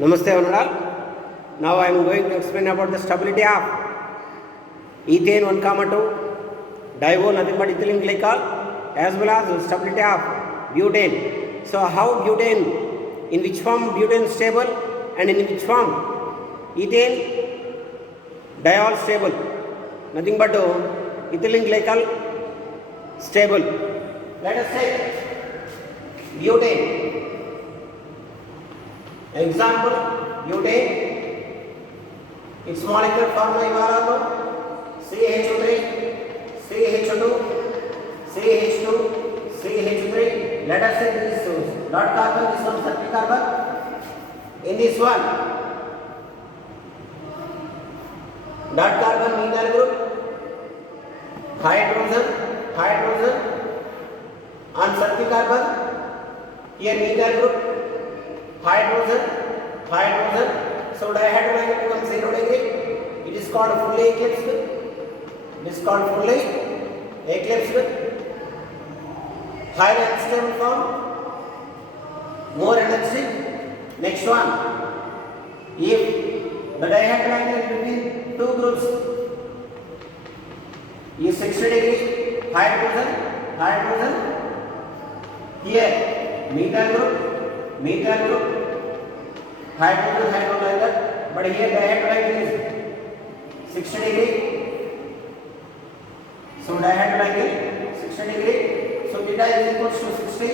Namaste one and all. Now I am going to explain about the stability of ethane 1,2, diol nothing but ethylene glycol, as well as the stability of butane. So how butane, in which form butane is stable and in which form ethane diol stable, nothing but ethylene glycol stable. Let us take butane. Example, butane, its molecular formula ఇవ్వాలను CH3, CH2, CH2, CH3. Let us say this dot carbon, this one circle carbon. In this one, dot carbon methyl group, hydrogen, hydrogen, on circle carbon, here methyl group, hydrogen, hydrogen. So dihydrogen becomes 0 degree. It is called fully eclipsed. It is called fully eclipsed. Highly unstable form, more energetic. Next one, if the dihydrogen is between two groups is 60 degree, hydrogen, hydrogen. Here methyl group, methyl group, hydrogen, hydrogen like that. But here dihydrogen is 60 degree. So dihydrogen is 60 degree. So theta is equals to 60.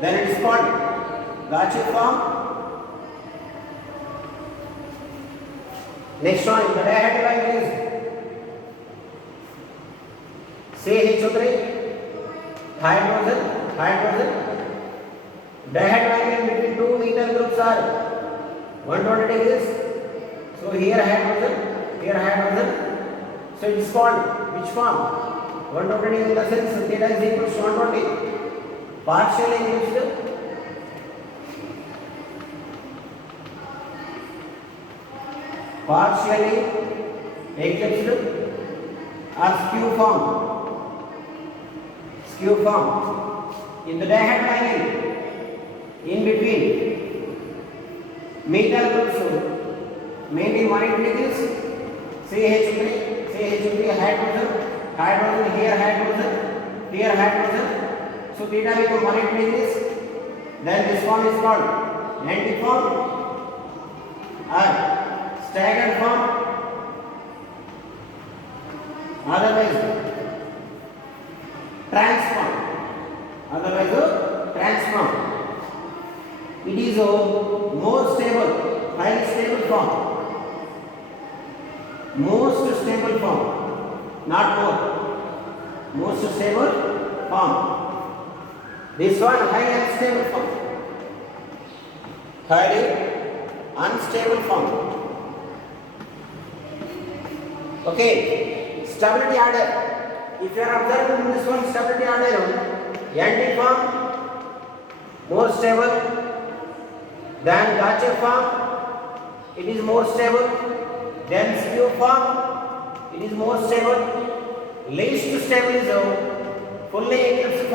Then it is called Gaussian form. Next one, the dihydrogen is CH3, hydrogen, hydrogen. Dihydrogen between two methyl groups are 120 degrees. So here hydrogen, here hydrogen. So it is called which form? 120 in the sense theta is equal to 120. Partially eclipsed. Partially eclipsed or skew form. Skew form. In the dihydrogen in between methyl groups mainly 180 degrees. CH3 hydrogen, hydrogen, here hydrogen, here hydrogen. So theta becomes 180 degrees. Then this form is called antiform or staggered form. Otherwise transform. Otherwise transform. It is a more stable, highly stable form. Most stable form, not more. Most stable form. This one highly unstable form. Highly unstable form. Okay, stability order. If you are observing this one, stability order, NT form more stable than Gaussian form. It is more stable. Then skew form, it is more stable. Least stable is fully eclipsed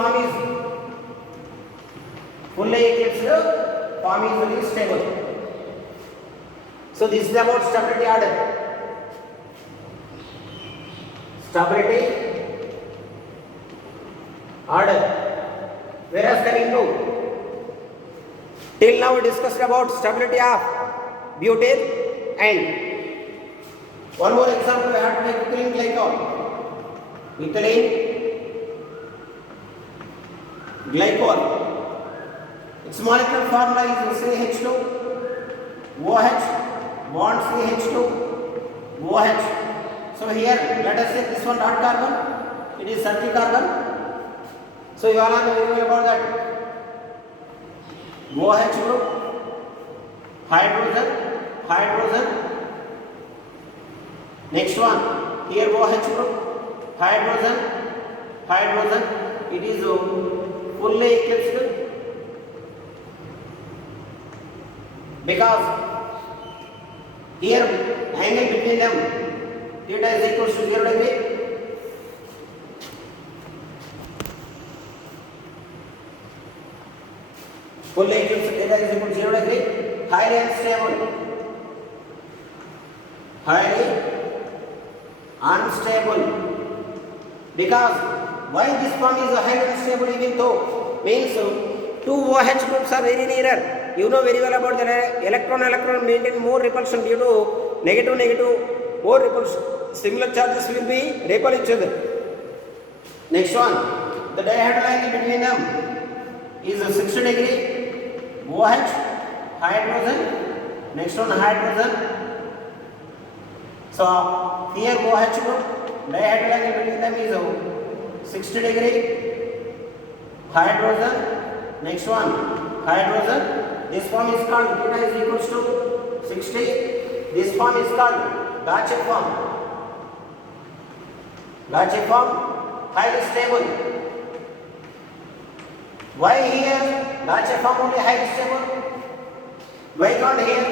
form is least stable. So this is about stability order. Stability order. Whereas coming to till now we discussed about stability of butane and one more example I have to make ethylene glycol. Ethylene glycol. Its molecular formula is CH2, OH, bond CH2, OH. So here let us say this one dot carbon, it is circle carbon. So you all know about that. OH group, hydrogen, hydrogen. Next one, here OH group, hydrogen, hydrogen. It is fully eclipsed because here angle between them theta is equal to 0 degree. Fully eclipsed theta is equal to 0 degree. highly unstable. Highly unstable. Because why this form is highly unstable even though means two OH groups are very nearer. You know very well about the electron maintain more repulsion due to negative more repulsion. Similar charges will be repel each other. Next one, the dihedral angle between them is 60 degree. OH, hydrogen. Next one, hydrogen. So here OH group, dihedral angle between them is 60 degree. Hydrogen. Next one, hydrogen. This form is called theta is equals to 60. This form is called Gaussian form. Gaussian form, highly stable. Why here Gaussian form only highly stable? Why not here?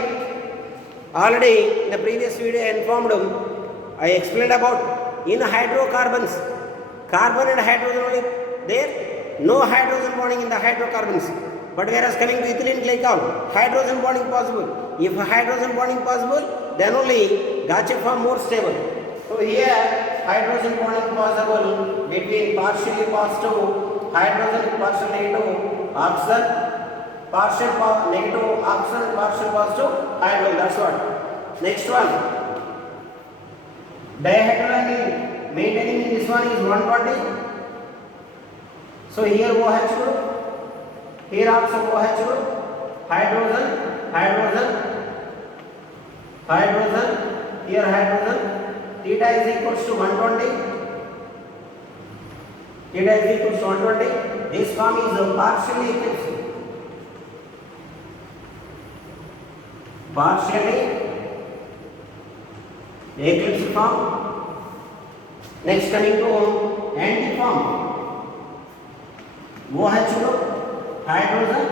Already in the previous video I informed, I explained about in hydrocarbons, carbon and hydrogen only there, no hydrogen bonding in the hydrocarbons. But whereas coming to ethylene glycol, hydrogen bonding possible. If hydrogen bonding possible, then only Gaussian form more stable. So here hydrogen bonding possible between partially positive hydrogen, partial negative oxygen, partial negative oxygen, partial positive hydrogen. That's what. Next one, dihedral angle maintaining in this one is 120. So here OH group, here also OH group, hydrogen, here hydrogen. Theta is equals to 120. Theta is equals to 120. This form is partially eclipsed. Partially eclipsed form. Next coming to anti-form. OH group, hydrogen,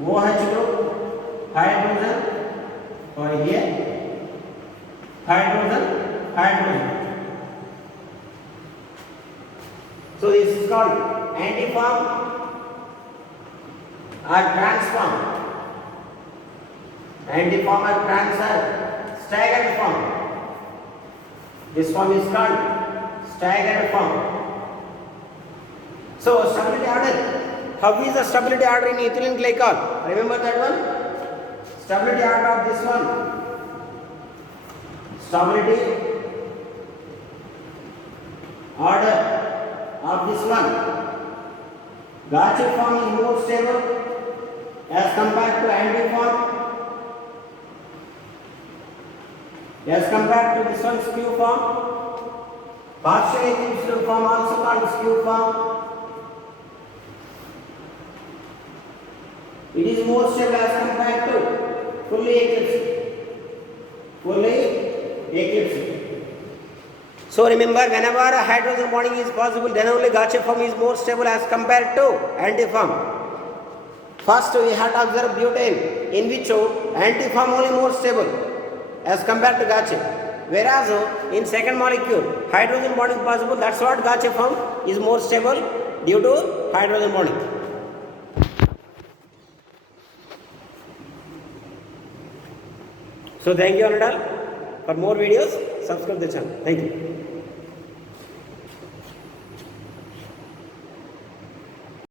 OH group, hydrogen, or here, hydrogen. So this is called antiform or transform. Antiform or trans or staggered form. This form is called staggered form. So stability order. How is the stability order in ethylene glycol? Remember that one? Stability order of this one. Stability order of this one. Gaussian form is more stable as compared to antiform. As compared to this one, skew form. Partially eclipsed form also called skew form. It is more stable as compared to fully eclipsed. So remember, whenever a hydrogen bonding is possible, then only Gaussian form is more stable as compared to antiform. First we have to observe butane, in which antiform only more stable as compared to Gaussian. Whereas in second molecule, hydrogen bonding possible, that's what Gaussian form is more stable due to hydrogen bonding. So thank you all. For more videos, subscribe the channel. Thank you.